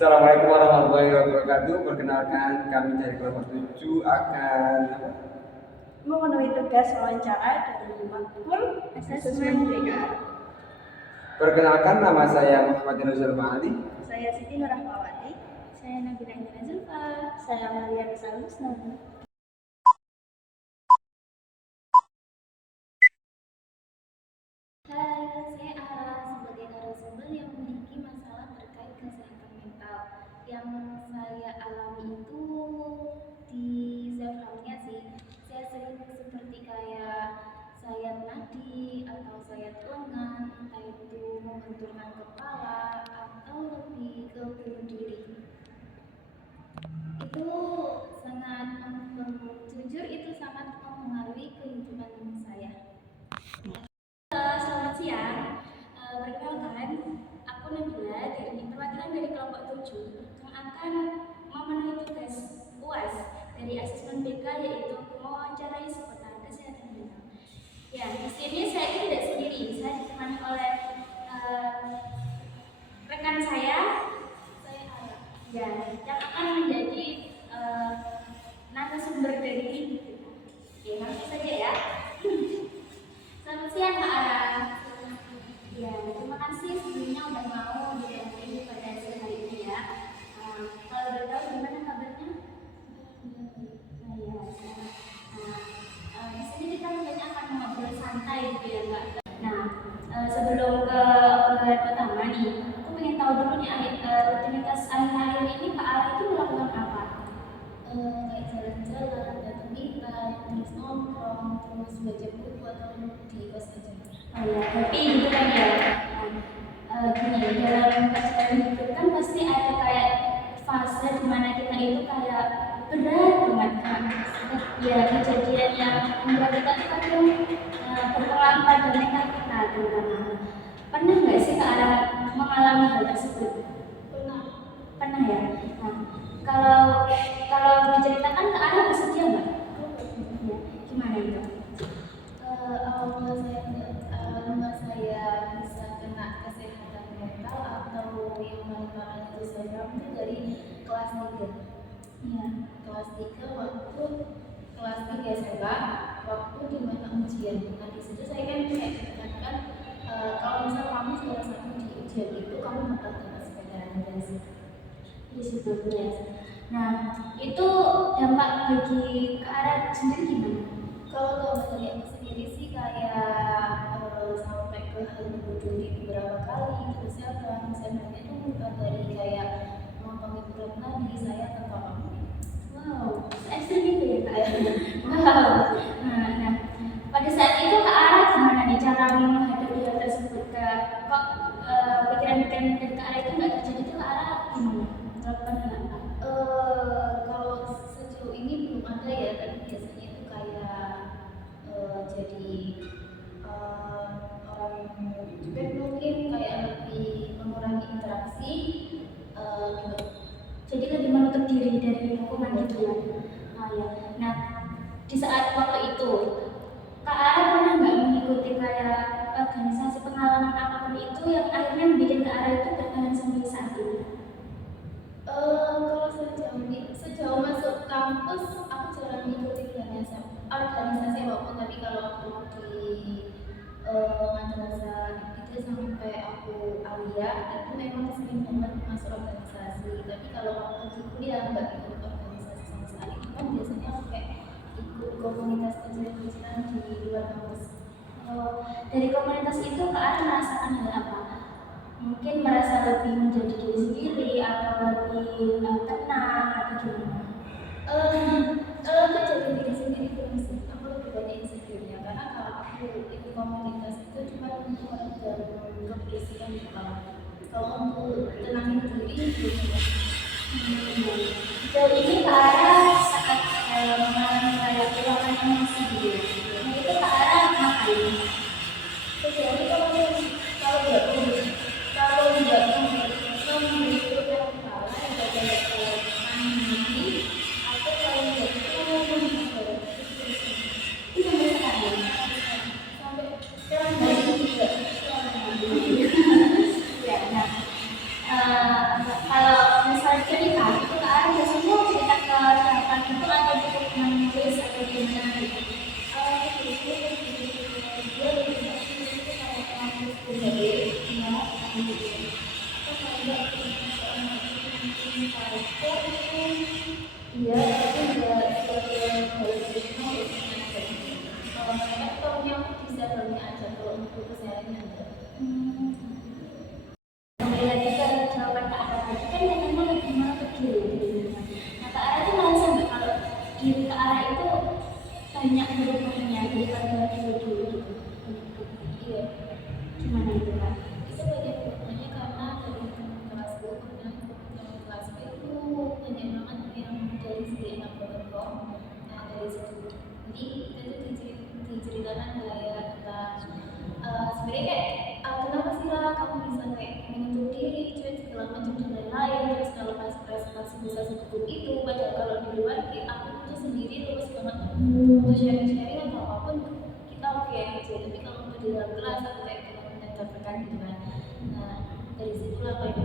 Assalamualaikum warahmatullahi wabarakatuh. Perkenalkan, kami dari kelompok 7 akan memenuhi tugas wawancara dari matkul asesmen BK. Perkenalkan, nama saya Muhammad Nuzul Ma'ali. Saya Siti Nurahmawati. Saya Nabila Indra Zulfa. Saya Maria Salusna. Hai, saya Ara sebagai narasumber yang memiliki masalah terkait kesehatan mental. Yang saya alami itu di self harmnya sih. Saya sering seperti kayak sayat nadi atau sayat lengan, entah itu membenturkan kepala atau lebih ke bunuh diri. Itu sangat jujur itu sangat mempengaruhi kehidupan saya. Selamat siang, perkenalkan, aku Nabila dari perwakilan dari kelompok 7 yang akan memenuhi tugas UAS dari asesmen BK, yaitu mewawancarai seputar kesehatan mental. Ya, di sini saya tidak sendiri, saya ditemani oleh rekan saya Ara. Ya, yang akan menjadi narasumber dari ini. Oke, langsung saja ya. Selamat siang Kak Ara. Ya, terima kasih sebelumnya udah mau ditemani pada sore hari ini ya. Kalau boleh tahu gimana kabarnya? Nah ya, di sini kita mungkin akan ngobrol santai gitu ya Kak. Nah, sebelum ke obrolan pertama nih, aku pengen tahu dulu nih rutinitas akhir-akhir ini Kak Ara itu melakukan apa? Kayak jalan-jalan, datang kita, terus nongkrong, terus baca buku atau di kos aja. Oh ya, tapi gitu kan ya. Gini, dalam perjalanan hidup kan pasti ada kayak fase dimana kita itu kayak berat banget kan. Ya, kejadian yang membuat kita tuh kadang berpengaruh pada mental kita terutama. Pernah nggak sih Kak Ara mengalami hal tersebut? Pernah ya. Nah, kalau diceritakan Kak Ara bersedia nggak? Ya, gimana itu? Awal saya bisa kena kesehatan mental atau yang paling itu saya itu dari kelas 3. Iya, kelas 3 waktu kelas 3 SMA waktu dimana ujian. Nah di situ saya kan kayak dikatakan kalau misal kamu salah satu di ujian itu kamu bakal dapat sepeda dari situ. Di situ ya. Nah itu dampak bagi Kak Ara sendiri gimana? Kalau dampak dari aku sendiri sih kayak sampai ke hal bunuh diri beberapa kali. Terus sebenarnya itu bukan dari kayak mengotongi berat nadi saya atau apa. Wow, ekstrim itu ya Kak. Wow. Nah, pada saat itu Kak Ara gimana nih cara menghadapi hal tersebut? Kok pikiran-pikiran dari Kak Ara itu nggak terjadi tuh Kak Ara gimana? Melakukan hal apa? Kalau sejauh ini belum ada ya, tapi biasanya itu kayak jadi orang juga mungkin kayak lebih mengurangi interaksi, jadi lebih menutup diri dari lingkungan gitu ya. Nah, di saat waktu itu Kak Ara pernah nggak mengikuti kayak organisasi pengalaman apapun itu yang akhirnya membuat Kak Ara itu bertahan sampai saat ini? Kalau sejauh masuk kampus aku jarang mengikuti organisasi apapun, tapi kalau aku di madrasah itu sampai aku alia itu memang sering banget masuk organisasi. Tapi kalau aku di kuliah nggak ikut organisasi sama sekali. Kan biasanya aku kayak ikut komunitas kecil-kecilan di luar kampus. Dari komunitas itu Kak Ara merasakan hal apa? Mungkin merasa lebih menjadi diri sendiri atau lebih tenang atau gimana? Kalau menjadi diri sendiri belum sih, aku lebih banyak insecure-nya karena kalau aku ikut komunitas itu cuma untuk meredam keberisian di kepala. Kalau untuk tenangin diri belum. Dari ini Kak Ara saat mengalami kayak kehilangan emosi gitu. Nah itu Kak Ara ngapain? Jadi kalau nggak memberi itu yang kepala yang kayak mandi atau kalau nggak itu itu sampai sekarang sampai sekarang masih juga. Ya, nah kalau gimana gitu. Itu dia lebih bagus itu kayak kampus pribadi ya gitu. Atau kayak mungkin karakter itu iya itu juga qualification mereka tahunya aku bisa tahunya aja kalau untuk kesehatan ada. Kembali lagi ke jawaban Kak Ara tadi kan katanya lebih mana ke kiri. Nah Kak Ara tuh merasa nggak kalau diri Kak Ara itu banyak berubahnya daripada dulu gitu. Iya. Gimana itu Kak? Itu banyak berubahnya karena dari teman kelasku karena teman kelasku itu banyak banget yang dari segi anak berkelompok. Nah dari situ jadi kita tuh diceritakan kayak tentang sebenarnya kayak kenapa sih lah kamu bisa kayak menutup diri cuy segala macam dan lain-lain terus kalau pas presentasi bisa seperti itu padahal kalau di luar aku tuh sendiri terus banget untuk sharing atau apapun kita oke aja tapi kalau di dalam kelas aku kayak benar-benar tertekan gitu kan. Nah dari situlah kayak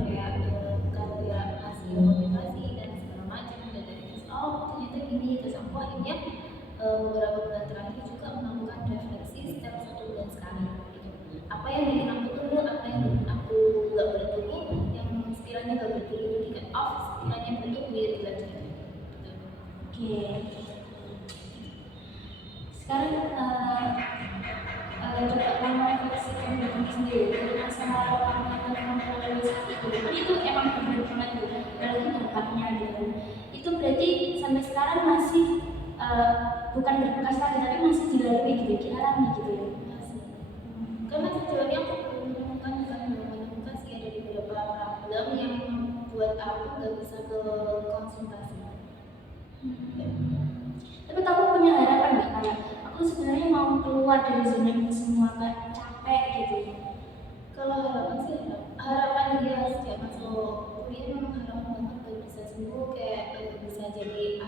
karya ngasih motivasi dan segala macam dan dari terus ternyata gini terus aku akhirnya beberapa bulan terakhir juga melakukan refleksi setiap 1 bulan sekali gitu. Apa yang bikin aku tumbuh, apa yang bikin aku gak bertumbuh, yang sekiranya gak bertumbuh itu di cut off, sekiranya bertumbuh ya dilanjutkan gitu. Oke. Sekarang coba kamu refleksikan diri kamu sendiri dari masalah kamu yang kamu lalui saat itu emang benar banget gitu kalau itu dampaknya gitu itu berarti sampai sekarang masih bukan berbekas lagi tapi masih dilalui gitu dialami gitu ya masih karena tujuannya aku belum menemukan sih ada beberapa problem yang membuat aku nggak bisa ke konsultasi. Tapi kamu punya harapan nggak kayak aku sebenarnya mau keluar dari zona ini semua kayak capek gitu? Kalau harapan sih harapan dia sejak masuk kuliah memang harapan banget biar bisa sembuh kayak bisa jadi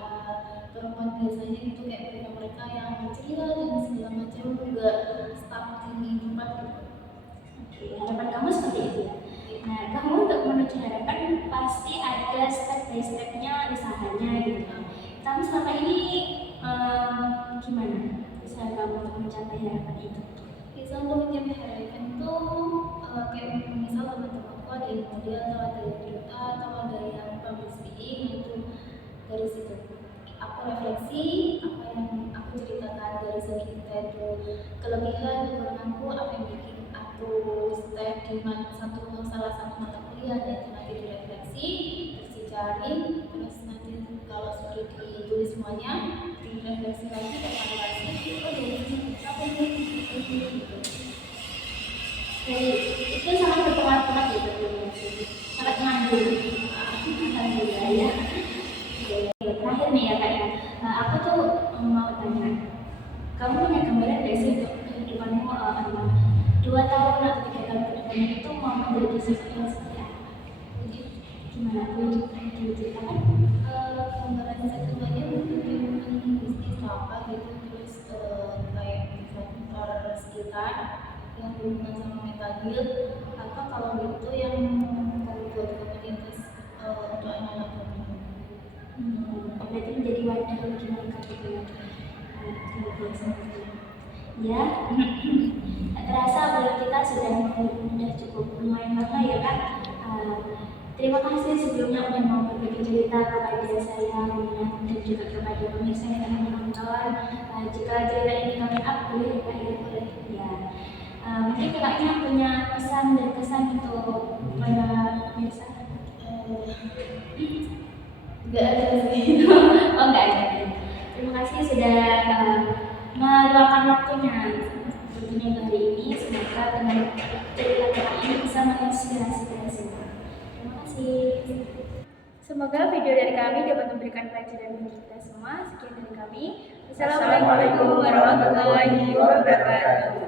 perempuan biasanya gitu kayak mereka yang ceria dan segala macam juga stuck di tempat gitu. Oke, harapan kamu seperti itu ya. Nah, kamu untuk menuju harapan pasti ada step by stepnya usahanya gitu kan. Kamu selama ini gimana usaha kamu untuk mencapai harapan itu? Bisa untuk mencapai harapan itu kayak misal teman-temanku ada yang kuliah atau ada yang duta atau ada yang public speaking itu dari situ aku refleksi apa yang aku ceritakan dari segi kita itu kelebihan kekuranganku apa yang bikin aku step di salah satu mata kuliah dan itu nanti direfleksi terus dicari terus nanti kalau sudah ditulis semuanya direfleksi lagi evaluasi oh dari sini apa yang gitu. Itu sangat berpengaruh banget gitu sangat ngandung alhamdulillah ya. Terakhir nih ya Kak ya, aku tuh mau tanya kamu punya gambaran gak sih untuk kehidupanmu 2 tahun atau 3 tahun ke depan itu mau menjadi sesuatu yang seperti apa? Jadi gimana boleh diceritakan? Gambaran saya kedepannya mungkin bisnis apa gitu terus kayak investor sekitar yang berhubungan sama metabil atau kalau gitu yang buat komunitas untuk anak-anak berarti menjadi wadah bagi mereka gitu ya ya terasa bahwa kita sudah cukup lumayan lama ya kan terima kasih sebelumnya udah mau berbagi cerita kepada saya dan juga kepada pemirsa yang akan menonton jika cerita ini kami up boleh ya Kak ya mungkin kakaknya punya pesan dan kesan untuk kepada pemirsa Enggak ada sih. Oh enggak ada. Terima kasih sudah meluangkan waktunya tentunya hari ini. Semoga dengan cerita ini bisa menginspirasi kita semua. Terima kasih. Semoga video dari kami dapat memberikan pelajaran bagi kita semua. Sekian dari kami. Wassalamualaikum warahmatullahi wabarakatuh.